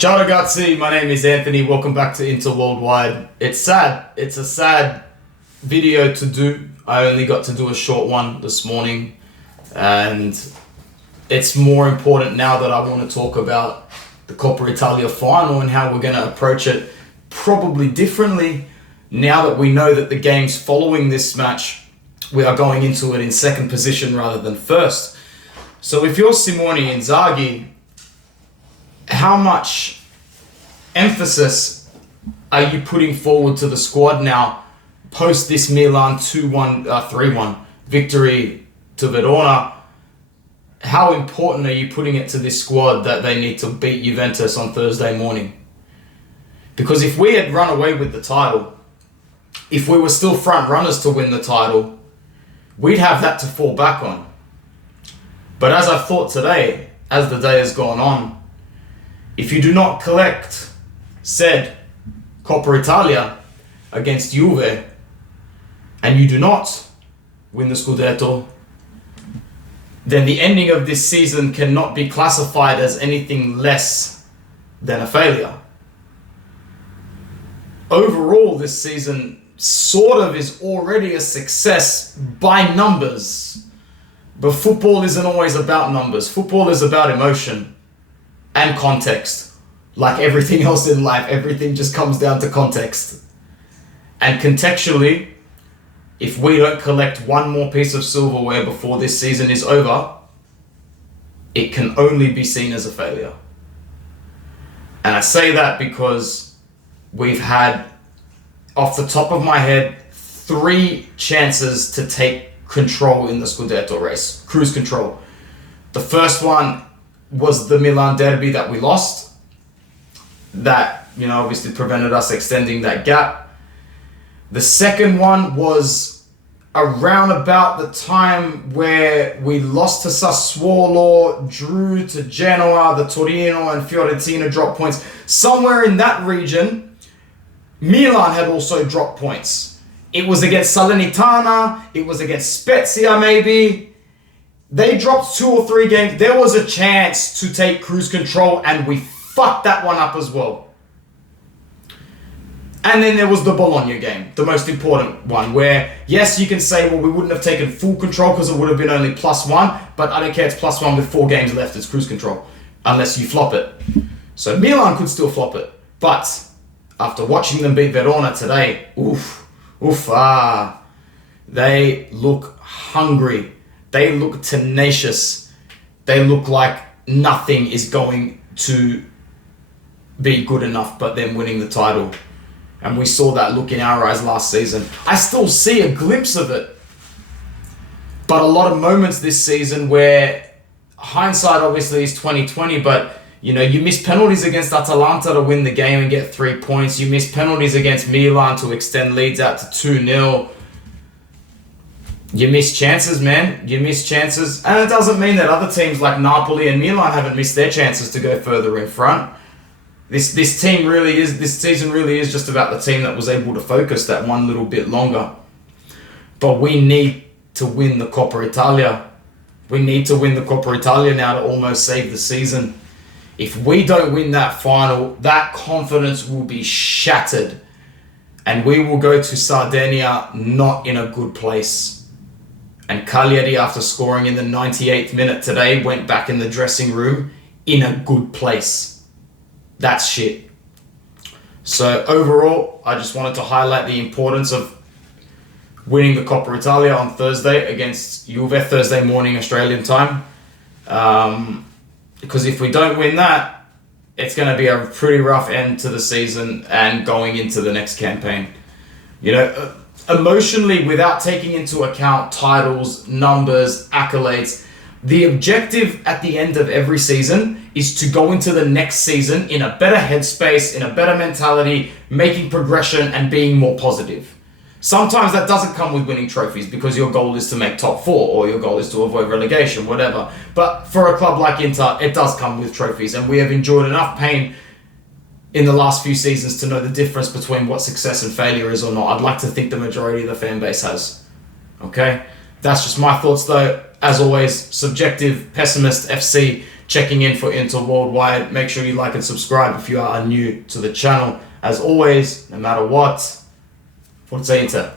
Ciao ragazzi, my name is Anthony. Welcome back to Inter Worldwide. It's sad. It's a sad video to do. I only got to do a short one this morning, and it's more important now that I want to talk about the Coppa Italia final and how we're going to approach it probably differently now that we know that the games following this match, we are going into it in second position rather than first. So if you're Simone Inzaghi, how much emphasis are you putting forward to the squad now post this Milan 3-1 victory to Verona? How important are you putting it to this squad that they need to beat Juventus on Thursday morning? Because if we had run away with the title, if we were still front runners to win the title, we'd have that to fall back on. But as I've thought today, as the day has gone on, if you do not collect said Coppa Italia against Juve and you do not win the Scudetto, then the ending of this season cannot be classified as anything less than a failure. Overall, this season sort of is already a success by numbers. But football isn't always about numbers. Football is about emotion and context. Like everything else in life, everything just comes down to context. And contextually, if we don't collect one more piece of silverware before this season is over, it can only be seen as a failure. And I say that because we've had, off the top of my head, 3 chances to take control in the Scudetto race, cruise control. The first one was the Milan derby that we lost. That, obviously prevented us extending that gap. The second one was around about the time where we lost to Sassuolo, drew to Genoa, the Torino and Fiorentina dropped points. Somewhere in that region, Milan had also dropped points. It was against Salernitana, it was against Spezia maybe. They dropped 2 or 3 games. There was a chance to take cruise control and we fucked that one up as well. And then there was the Bologna game, the most important one, where, yes, you can say, well, we wouldn't have taken full control because it would have been only +1, but I don't care, it's +1 with 4 games left, it's cruise control, unless you flop it. So Milan could still flop it. But after watching them beat Verona today, they look hungry. They look tenacious. They look like nothing is going to be good enough but them winning the title. And we saw that look in our eyes last season. I still see a glimpse of it. But a lot of moments this season where hindsight obviously is 20/20, but you miss penalties against Atalanta to win the game and get 3 points. You miss penalties against Milan to extend leads out to 2-0. You miss chances, man. You miss chances. And it doesn't mean that other teams like Napoli and Milan haven't missed their chances to go further in front. This season really is just about the team that was able to focus that one little bit longer. But we need to win the Coppa Italia. We need to win the Coppa Italia now to almost save the season. If we don't win that final, that confidence will be shattered. And we will go to Sardinia not in a good place. And Cagliari, after scoring in the 98th minute today, went back in the dressing room in a good place. That's shit. So overall, I just wanted to highlight the importance of winning the Coppa Italia on Thursday against Juve, Thursday morning Australian time. Because if we don't win that, it's going to be a pretty rough end to the season and going into the next campaign. Emotionally, without taking into account titles, numbers, accolades, the objective at the end of every season is to go into the next season in a better headspace, in a better mentality, making progression and being more positive. Sometimes that doesn't come with winning trophies because your goal is to make top 4 or your goal is to avoid relegation, whatever. But for a club like Inter, it does come with trophies, and we have endured enough pain in the last few seasons to know the difference between what success and failure is or not. I'd like to think the majority of the fan base has. Okay? That's just my thoughts though. As always, subjective, pessimist, FC. checking in for Inter Worldwide. Make sure you like and subscribe if you are new to the channel. As always, no matter what, Forza Inter.